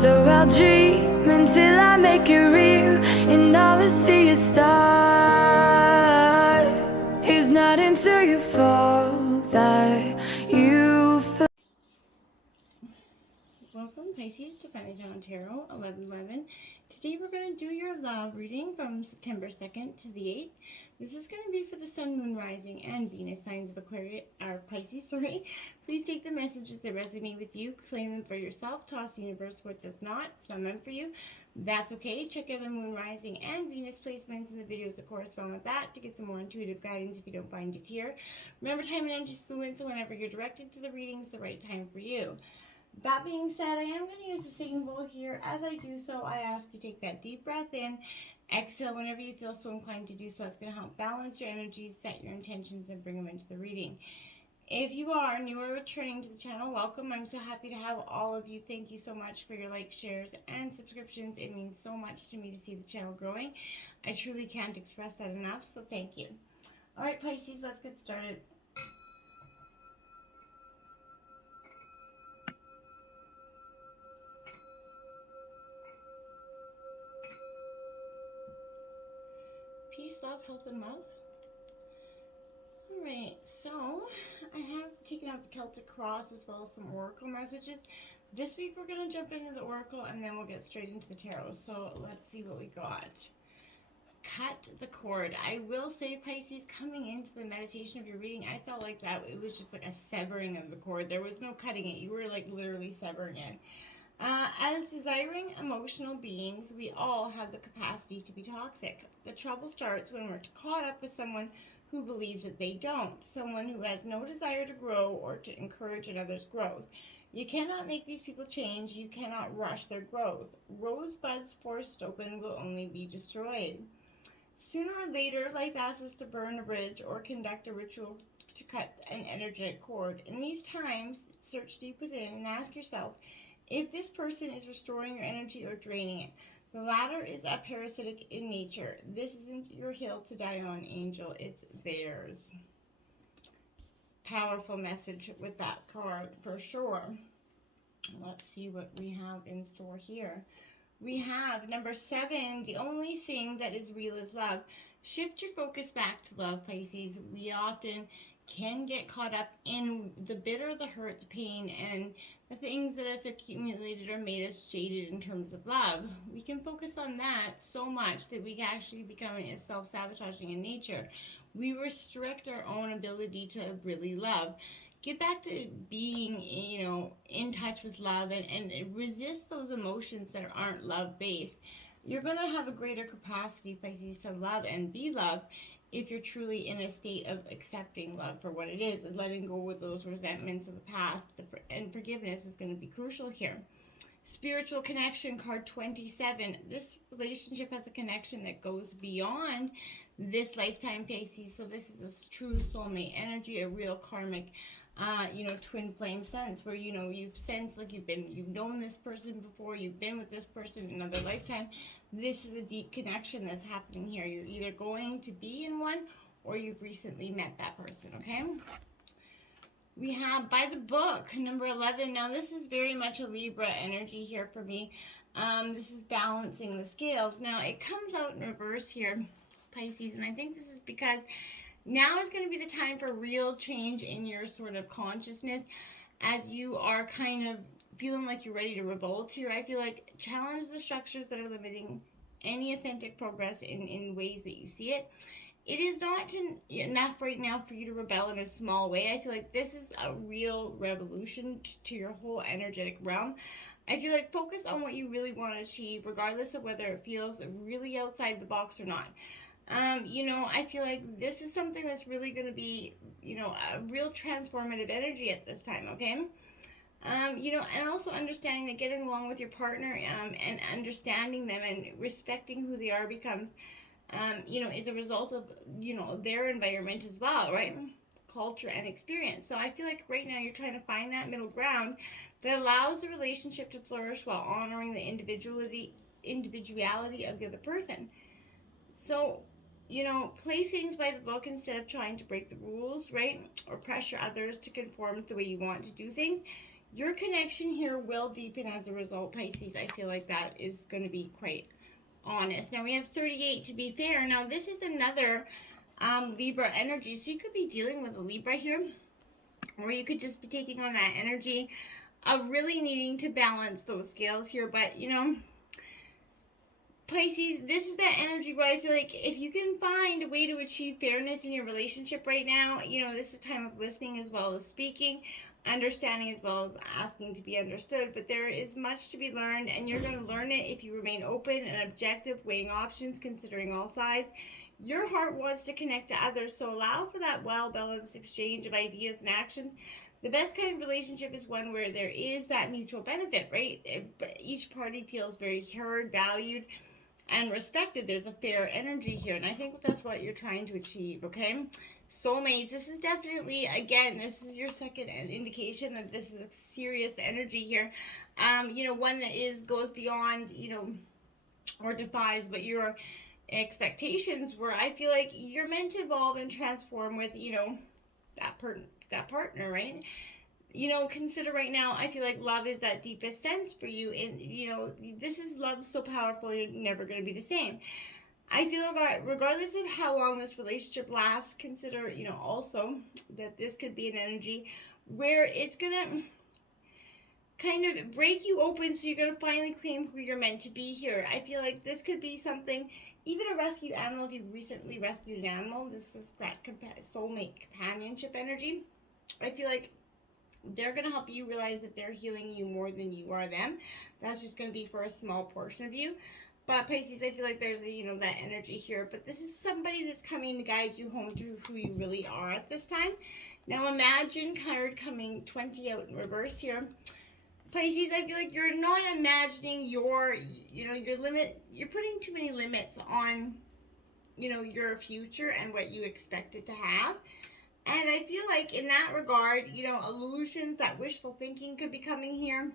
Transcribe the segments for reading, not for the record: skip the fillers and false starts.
So I'll dream until I make it real, and all I see is stars. It's not until you fall that you feel. Welcome, Pisces, to Finally John Tarot 1111. Today we're going to do your love reading from September 2nd to the 8th. This is going to be for the Sun, Moon, Rising, and Venus signs of Aquarius, or Pisces, sorry. Please take the messages that resonate with you, claim them for yourself, toss the universe what does not. It's not meant for you. That's okay. Check out the Moon, Rising, and Venus placements in the videos that correspond with that to get some more intuitive guidance if you don't find it here. Remember, time and energy is fluid, so whenever you're directed to the reading, it's the right time for you. That being said, I am going to use the singing bowl here. As I do so, I ask you to take that deep breath in, exhale whenever you feel so inclined to do so. It's going to help balance your energies, set your intentions, and bring them into the reading. If you are new or returning to the channel, welcome. I'm so happy to have all of you. Thank you so much for your likes, shares, and subscriptions. It means so much to me to see the channel growing. I truly can't express that enough, so thank you. All right, Pisces, let's get started. Peace, love, health, and wealth. Alright, so I have taken out the Celtic Cross as well as some Oracle messages. This week we're going to jump into the Oracle and then we'll get straight into the Tarot. So let's see what we got. Cut the cord. I will say, Pisces, coming into the meditation of your reading, I felt like that it was just like a severing of the cord. There was no cutting it. You were like literally severing it. As desiring emotional beings, we all have the capacity to be toxic. The trouble starts when we're caught up with someone who believes that they don't, someone who has no desire to grow or to encourage another's growth. You cannot make these people change. You cannot rush their growth. Rosebuds forced open will only be destroyed. Sooner or later, life asks us to burn a bridge or conduct a ritual to cut an energetic cord. In these times, search deep within and ask yourself, if this person is restoring your energy or draining it. The latter is a parasitic in nature. This isn't your hill to die on, angel. It's theirs. Powerful message with that card for sure. Let's see what we have in store here. We have number 7, the only thing that is real is love. Shift your focus back to love, Pisces. We often can get caught up in the bitter, the hurt, the pain, and the things that have accumulated or made us jaded in terms of love. We can focus on that so much that we can actually become self-sabotaging in nature. We restrict our own ability to really love. Get back to being, in touch with love and resist those emotions that aren't love-based. You're going to have a greater capacity, Pisces, to love and be loved if you're truly in a state of accepting love for what it is and letting go with those resentments of the past. And forgiveness is going to be crucial here. Spiritual connection, card 27. This relationship has a connection that goes beyond this lifetime, Pisces. So this is a true soulmate energy, a real karmic twin flame sense where you've sensed like you've known this person before, you've been with this person in another lifetime. This is a deep connection that's happening here. You're either going to be in one or you've recently met that person. Okay, we have by the book number 11. Now this is very much a Libra energy here for me. This is balancing the scales. Now it comes out in reverse here, Pisces, and I think this is because now is going to be the time for real change in your sort of consciousness as you are kind of feeling like you're ready to revolt here. I feel like challenge the structures that are limiting any authentic progress in ways that you see it. It is not enough right now for you to rebel in a small way. I feel like this is a real revolution to your whole energetic realm. I feel like focus on what you really want to achieve, regardless of whether it feels really outside the box or not. I feel like this is something that's really going to be, a real transformative energy at this time, okay? And also understanding that getting along with your partner and understanding them and respecting who they are becomes, is a result of, their environment as well, right? Culture and experience. So I feel like right now you're trying to find that middle ground that allows the relationship to flourish while honoring the individuality of the other person. So, play things by the book instead of trying to break the rules, right? Or pressure others to conform to the way you want to do things. Your connection here will deepen as a result, Pisces. I feel like that is going to be quite honest. Now we have 38 to be fair. Now this is another Libra energy. So you could be dealing with a Libra here, or you could just be taking on that energy of really needing to balance those scales here. But, you know, Pisces, this is that energy where I feel like if you can find a way to achieve fairness in your relationship right now, you know, this is a time of listening as well as speaking, understanding as well as asking to be understood. But there is much to be learned, and you're going to learn it if you remain open and objective, weighing options, considering all sides. Your heart wants to connect to others, so allow for that well-balanced exchange of ideas and actions. The best kind of relationship is one where there is that mutual benefit, right? Each party feels very heard, valued, and respected. There's a fair energy here, and I think that's what you're trying to achieve, okay? Soulmates, this is definitely, again, this is your second indication that this is a serious energy here. You know, one that goes beyond, you know, or defies what your expectations were. I feel like you're meant to evolve and transform with, you know, that partner, right? You know, consider right now, I feel like love is that deepest sense for you. And, you know, this is love so powerful, you're never going to be the same. I feel like regardless of how long this relationship lasts, consider, you know, also that this could be an energy where it's going to kind of break you open, so you're going to finally claim who you're meant to be here. I feel like this could be something, even a rescued animal, if you recently rescued an animal, this is that soulmate companionship energy. I feel like they're going to help you realize that they're healing you more than you are them. That's just going to be for a small portion of you. But Pisces, I feel like there's you know, that energy here. But this is somebody that's coming to guide you home to who you really are at this time. Now imagine card coming 20 out in reverse here. Pisces, I feel like you're not imagining your limit. You're putting too many limits on, you know, your future and what you expect it to have. And I feel like in that regard, you know, illusions, that wishful thinking could be coming here.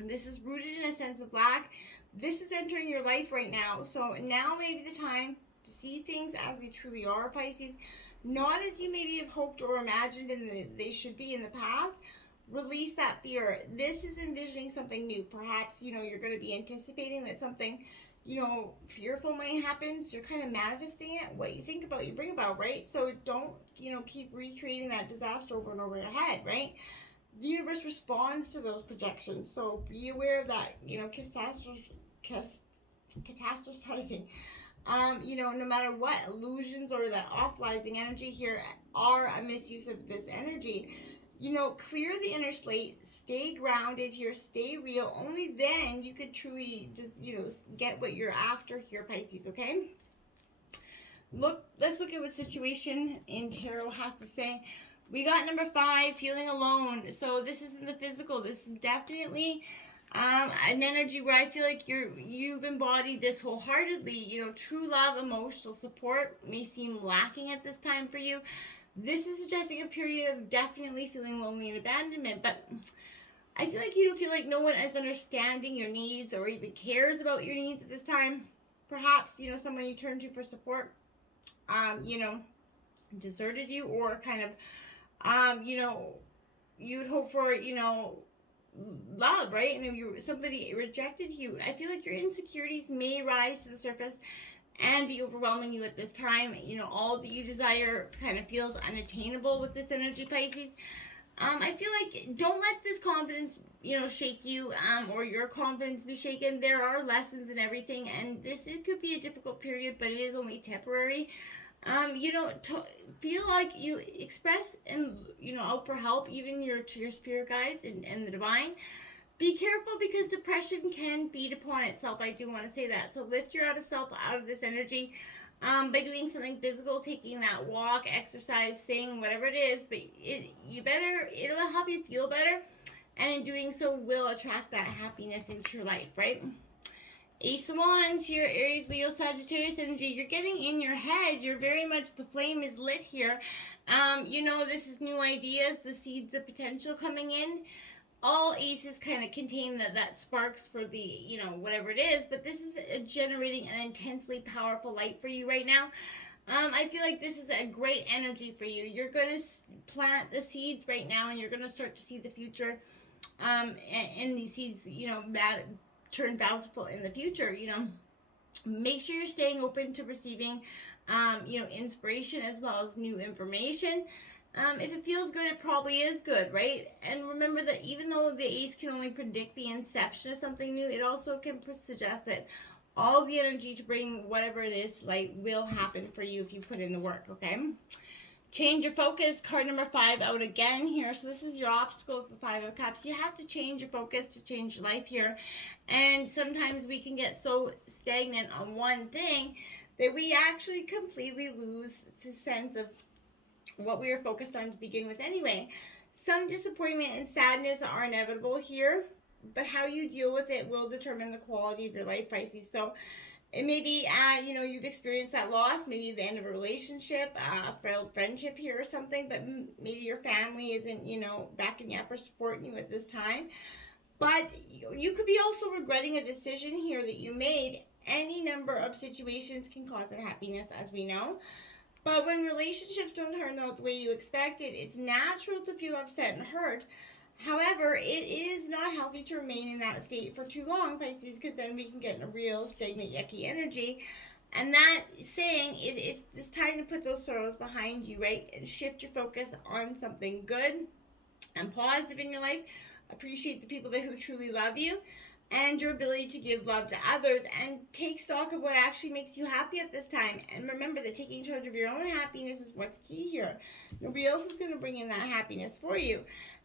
And this is rooted in a sense of lack. This is entering your life right now. So now may be the time to see things as they truly are, Pisces. Not as you maybe have hoped or imagined they should be in the past. Release that fear. This is envisioning something new. Perhaps, you know, you're going to be anticipating that something, you know, fearful might happen. So you're kind of manifesting it. What you think about, you bring about, right? So don't, you know, keep recreating that disaster over and over your head, right? The universe responds to those projections. So be aware of that, you know, catastrophizing. You know, no matter what, illusions or that off-lising energy here are a misuse of this energy. You know, clear the inner slate, stay grounded here, stay real. Only then you could truly just, you know, get what you're after here, Pisces, okay? Let's look at what situation in tarot has to say. We got number 5, feeling alone. So this isn't the physical. This is definitely an energy where I feel like you've embodied this wholeheartedly. You know, true love, emotional support may seem lacking at this time for you. This is suggesting a period of definitely feeling lonely and abandonment, but I feel like you don't feel like no one is understanding your needs or even cares about your needs at this time. Perhaps, you know, someone you turn to for support, you know, deserted you, or kind of, you know, you would hope for, you know, love, right? And somebody rejected you. I feel like your insecurities may rise to the surface and be overwhelming you at this time. You know, all that you desire kind of feels unattainable with this energy, Pisces. I feel like don't let this confidence, you know, shake you, or your confidence be shaken. There are lessons in everything, and it could be a difficult period, but it is only temporary. You know, feel like you express and, you know, out for help, even to your spirit guides and the divine. Be careful, because depression can feed upon itself. I do want to say that. So lift your out of this energy by doing something physical, taking that walk, exercise, saying whatever it is. But it'll help you feel better, and in doing so will attract that happiness into your life, right? Ace of Wands here, Aries, Leo, Sagittarius energy. You're getting in your head. You're very much, the flame is lit here. You know, this is new ideas, the seeds of potential coming in. All aces kind of contain that sparks for the, you know, whatever it is, but this is generating an intensely powerful light for you right now. I feel like this is a great energy for you. You're going to plant the seeds right now, and you're going to start to see the future and these seeds, that turn bountiful in the future, make sure you're staying open to receiving, inspiration as well as new information. If it feels good, it probably is good, right? And remember that even though the ace can only predict the inception of something new, it also can suggest that all the energy to bring whatever it is to light will happen for you if you put in the work, okay? Change your focus, card number 5 out again here. So this is your obstacles, the 5 of Cups. You have to change your focus to change your life here. And sometimes we can get so stagnant on one thing that we actually completely lose the sense of what we were focused on to begin with anyway. Some disappointment and sadness are inevitable here, but how you deal with it will determine the quality of your life, Pisces. So it may be, you've experienced that loss, maybe the end of a relationship, a failed friendship here or something, but maybe your family isn't, backing up or supporting you at this time. But you could be also regretting a decision here that you made. Any number of situations can cause unhappiness, as we know. But when relationships don't turn out the way you expected, it's natural to feel upset and hurt. However, it is not healthy to remain in that state for too long, Pisces, because then we can get in a real stagnant, yucky energy. And that saying, it's time to put those sorrows behind you, right? And shift your focus on something good and positive in your life. Appreciate the people who truly love you and your ability to give love to others, and take stock of what actually makes you happy at this time. And remember that taking charge of your own happiness is what's key here. Nobody else is going to bring in that happiness for you.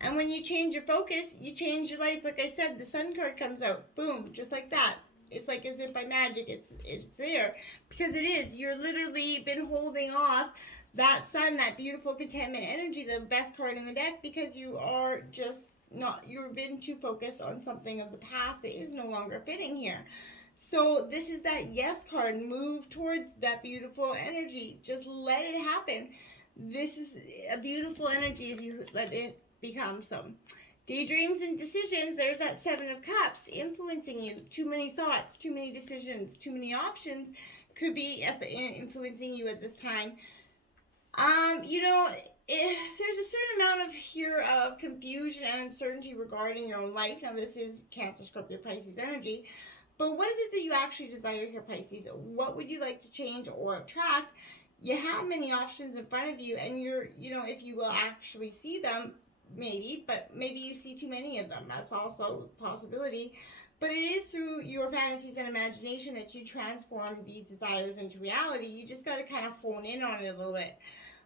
And when you change your focus, you change your life. Like I said, the Sun card comes out, boom, just like that. It's like as if by magic, it's there, because it is. You're literally been holding off that Sun, that beautiful contentment energy, the best card in the deck, because you are just not, you've been too focused on something of the past that is no longer fitting here. So this is that yes card. Move towards that beautiful energy. Just let it happen. This is a beautiful energy if you let it become so. Daydreams and decisions, there's that 7 of Cups influencing you. Too many thoughts, too many decisions, too many options could be influencing you at this time. There's a certain amount of here of confusion and uncertainty regarding your own life. Now, this is Cancer, Scorpio, Pisces energy. But what is it that you actually desire here, Pisces? What would you like to change or attract? You have many options in front of you, and if you will actually see them, maybe, but maybe you see too many of them. That's also a possibility. But it is through your fantasies and imagination that you transform these desires into reality. You just got to kind of hone in on it a little bit.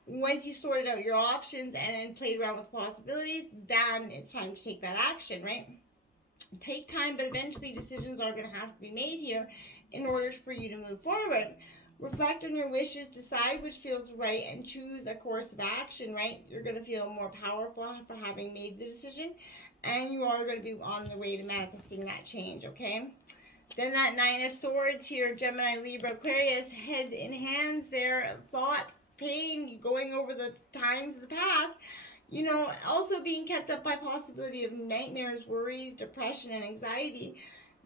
Once you sorted out your options and then played around with possibilities, then it's time to take that action, right? Take time, but eventually decisions are going to have to be made here in order for you to move forward. Reflect on your wishes, decide which feels right, and choose a course of action, right? You're going to feel more powerful for having made the decision, and you are going to be on the way to manifesting that change, okay? Then that 9 of Swords here, Gemini, Libra, Aquarius, head in hands there, thought, pain, going over the times of the past, also being kept up by possibility of nightmares, worries, depression, and anxiety.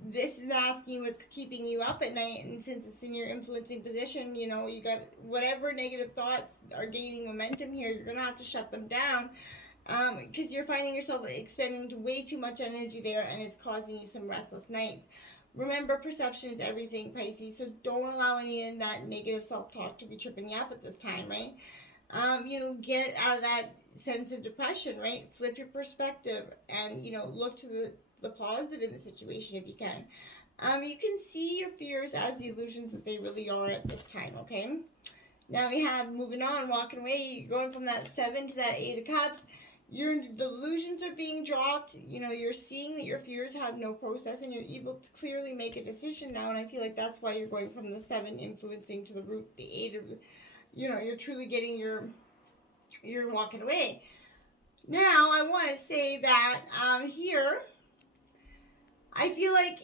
This is asking you what's keeping you up at night, and since it's in your influencing position, you got whatever negative thoughts are gaining momentum here, you're going to have to shut them down, because you're finding yourself expending way too much energy there, and it's causing you some restless nights. Remember, perception is everything, Pisces, so don't allow any of that negative self-talk to be tripping you up at this time, right? Get out of that sense of depression, right? Flip your perspective and, look to the positive in the situation if you can. You can see your fears as the illusions that they really are at this time, okay? Now we have, moving on, walking away, going from that 7 to that 8 of Cups. Your delusions are being dropped. You're seeing that your fears have no process, and you're able to clearly make a decision now. And I feel like that's why you're going from the 7 influencing to the root, the 8 of, you're truly getting you're walking away. Now I want to say that here, I feel like,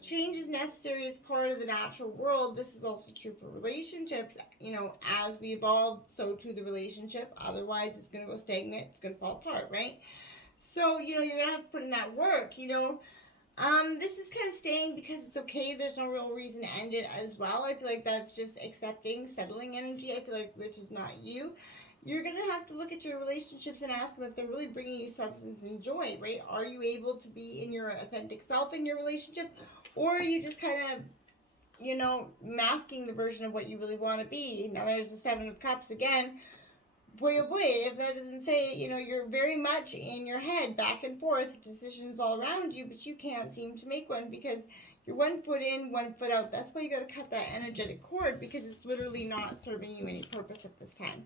change is necessary. It's part of the natural world. This is also true for relationships. As we evolve, so too the relationship. Otherwise, it's going to go stagnant. It's going to fall apart, right? So, you're going to have to put in that work, This is kind of staying because it's okay. There's no real reason to end it as well. I feel like that's just accepting, settling energy. I feel like which is not you. you're going to have to look at your relationships and ask them if they're really bringing you substance and joy, right? Are you able to be in your authentic self in your relationship? Or are you just kind of, you know, masking the version of what you really want to be? Now there's the Seven of Cups again. Boy, oh boy, if that doesn't say, you know, you're very much in your head, back and forth, decisions all around you, but you can't seem to make one because you're 1 foot in, 1 foot out. That's why you got to cut that energetic cord, because it's literally not serving you any purpose at this time.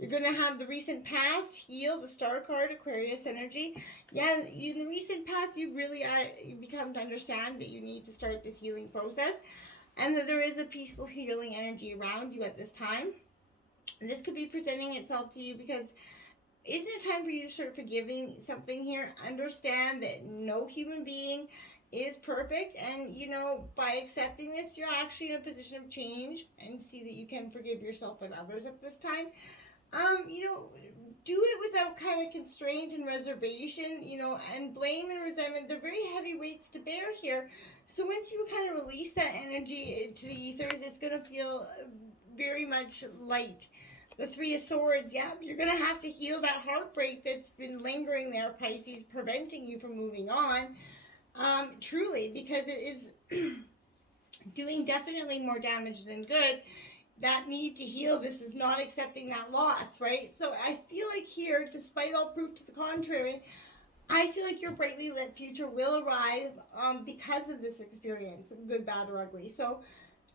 You're going to have the recent past heal, the Star card, Aquarius energy. Yeah, in the recent past, you really you become to understand that you need to start this healing process, and that there is a peaceful healing energy around you at this time. And this could be presenting itself to you because isn't it time for you to start forgiving something here? Understand that no human being is perfect, and you know, by accepting this, you're actually in a position of change, and see that you can forgive yourself and others at this time. You know, do it without kind of constraint and reservation, you know, and blame and resentment. They're very heavy weights to bear here. So once you kind of release that energy to the ethers, it's going to feel very much light. The Three of Swords, yeah, you're going to have to heal that heartbreak that's been lingering there, Pisces, preventing you from moving on. Truly, because it is doing definitely more damage than good. That need to heal, this is not accepting that loss, right? So I feel like here, despite all proof to the contrary, I feel like your brightly lit future will arrive because of this experience, good, bad, or ugly. So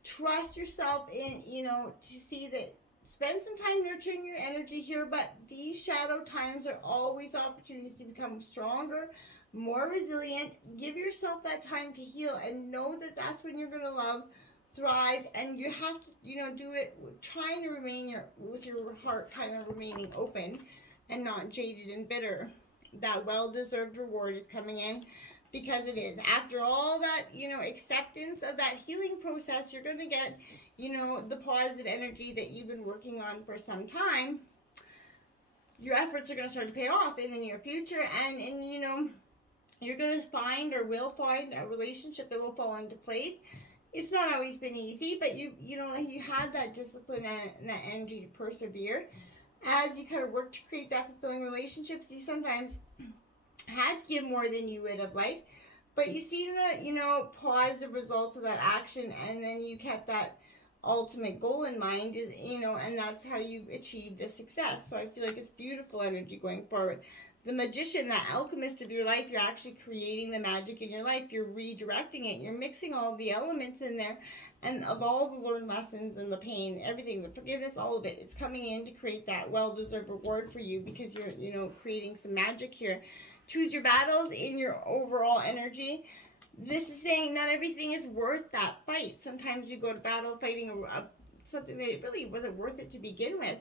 trust yourself in, you know, to see that, spend some time nurturing your energy here, but these shadow times are always opportunities to become stronger, more resilient. Give yourself that time to heal, and know that that's when you're going to love, thrive, and you have to, you know, do it trying to remain with your heart kind of remaining open and not jaded and bitter. That well-deserved reward is coming in, because it is. After all that, you know, acceptance of that healing process, you're going to get, you know, the positive energy that you've been working on for some time. Your efforts are going to start to pay off in the near future, and you know, you're going to find, or will find, a relationship that will fall into place. It's not always been easy, but you know, you had that discipline and that energy to persevere. As you kind of work to create that fulfilling relationships, you sometimes had to give more than you would have liked, but you see the, you know, positive results of that action, and then you kept that ultimate goal in mind, is, you know, and that's how you achieve the success. So I feel like it's beautiful energy going forward. The magician, that alchemist of your life, you're actually creating the magic in your life. You're redirecting it. You're mixing all the elements in there, and of all the learned lessons and the pain, everything, the forgiveness, all of it, it's coming in to create that well-deserved reward for you, because you're, you know, creating some magic here. Choose your battles in your overall energy. This is saying not everything is worth that fight. Sometimes you go to battle fighting something that really wasn't worth it to begin with.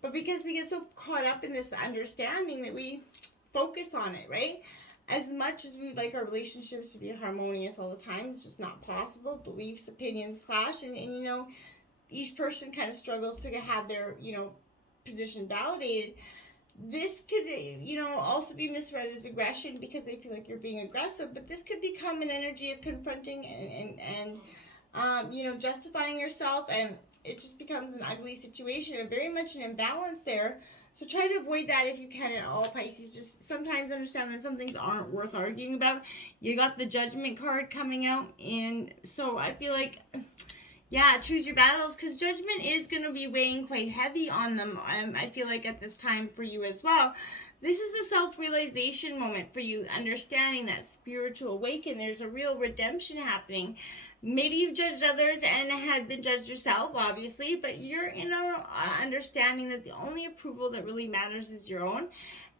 But because we get so caught up in this understanding that we focus on it, right? As much as we would like our relationships to be harmonious all the time, it's just not possible. Beliefs, opinions clash, and you know, each person kind of struggles to have their, you know, position validated. This could, you know, also be misread as aggression because they feel like you're being aggressive, but this could become an energy of confronting and you know, justifying yourself, and it just becomes an ugly situation and very much an imbalance there. So try to avoid that if you can at all, Pisces. Just sometimes understand that some things aren't worth arguing about. You got the Judgment card coming out, and so I feel like, yeah, choose your battles, because judgment is going to be weighing quite heavy on them. I feel like at this time for you as well. This is the self-realization moment for you, understanding that spiritual awakening. There's a real redemption happening. Maybe you've judged others and had been judged yourself, obviously, but you're in a understanding that the only approval that really matters is your own.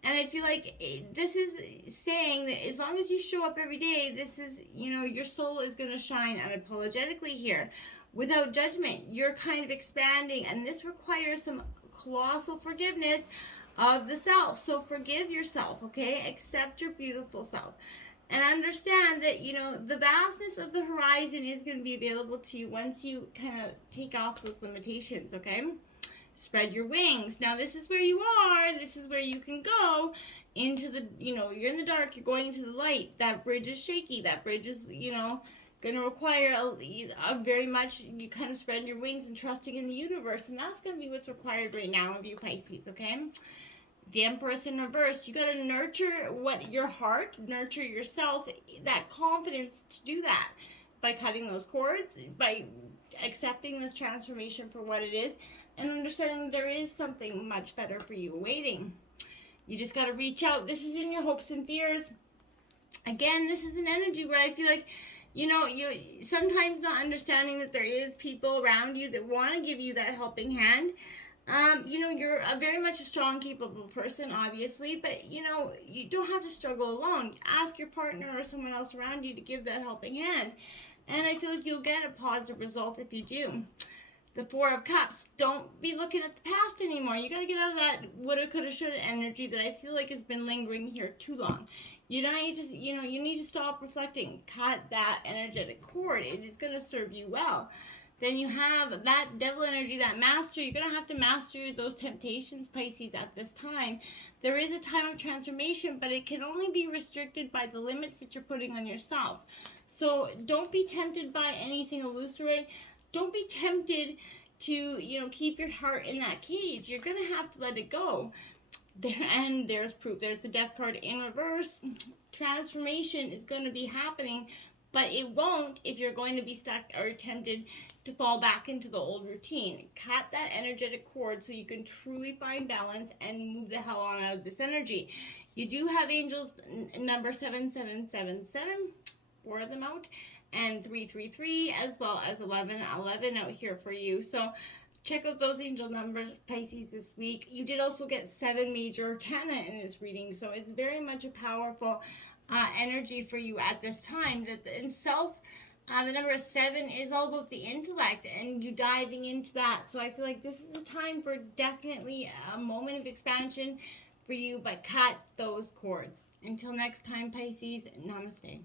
And I feel like this is saying that as long as you show up every day, this is, you know, your soul is going to shine unapologetically here. Without judgment, you're kind of expanding, and this requires some colossal forgiveness of the self. So forgive yourself, okay? Accept your beautiful self. And understand that, you know, the vastness of the horizon is going to be available to you once you kind of take off those limitations, okay? Spread your wings. Now, this is where you are. This is where you can go into the, you know, you're in the dark. You're going into the light. That bridge is shaky. That bridge is, you know, going to require a very much, you kind of spreading your wings and trusting in the universe. And that's going to be what's required right now of you, Pisces, okay? The Empress in reverse, you got to nurture your heart, nurture yourself, that confidence to do that by cutting those cords, by accepting this transformation for what it is, and understanding there is something much better for you awaiting. You just got to reach out. This is in your hopes and fears. Again, this is an energy where I feel like, you sometimes not understanding that there is people around you that want to give you that helping hand. You're very much a strong, capable person, obviously, but, you don't have to struggle alone. Ask your partner or someone else around you to give that helping hand. And I feel like you'll get a positive result if you do. The Four of Cups, don't be looking at the past anymore. You got to get out of that woulda, coulda, shoulda energy that I feel like has been lingering here too long. You need to stop reflecting. Cut that energetic cord. It is going to serve you well. Then you have that devil energy, that master. You're going to have to master those temptations, Pisces, at this time. There is a time of transformation, but it can only be restricted by the limits that you're putting on yourself. So don't be tempted by anything illusory. Don't be tempted to, keep your heart in that cage. You're going to have to let it go. There's proof. There's the Death card in reverse. Transformation is going to be happening, but it won't if you're going to be stuck or tempted to fall back into the old routine. Cut that energetic cord so you can truly find balance and move the hell on out of this energy. You do have angels number 7777, 4 of them out, and 333, as well as 1111 out here for you. So check out those angel numbers, Pisces, this week. You did also get 7 major arcana in this reading, so it's very much a powerful energy for you at this time. That in self, the number 7 is all about the intellect and you diving into that. So I feel like this is a time for definitely a moment of expansion for you, but cut those cords. Until next time, Pisces, namaste.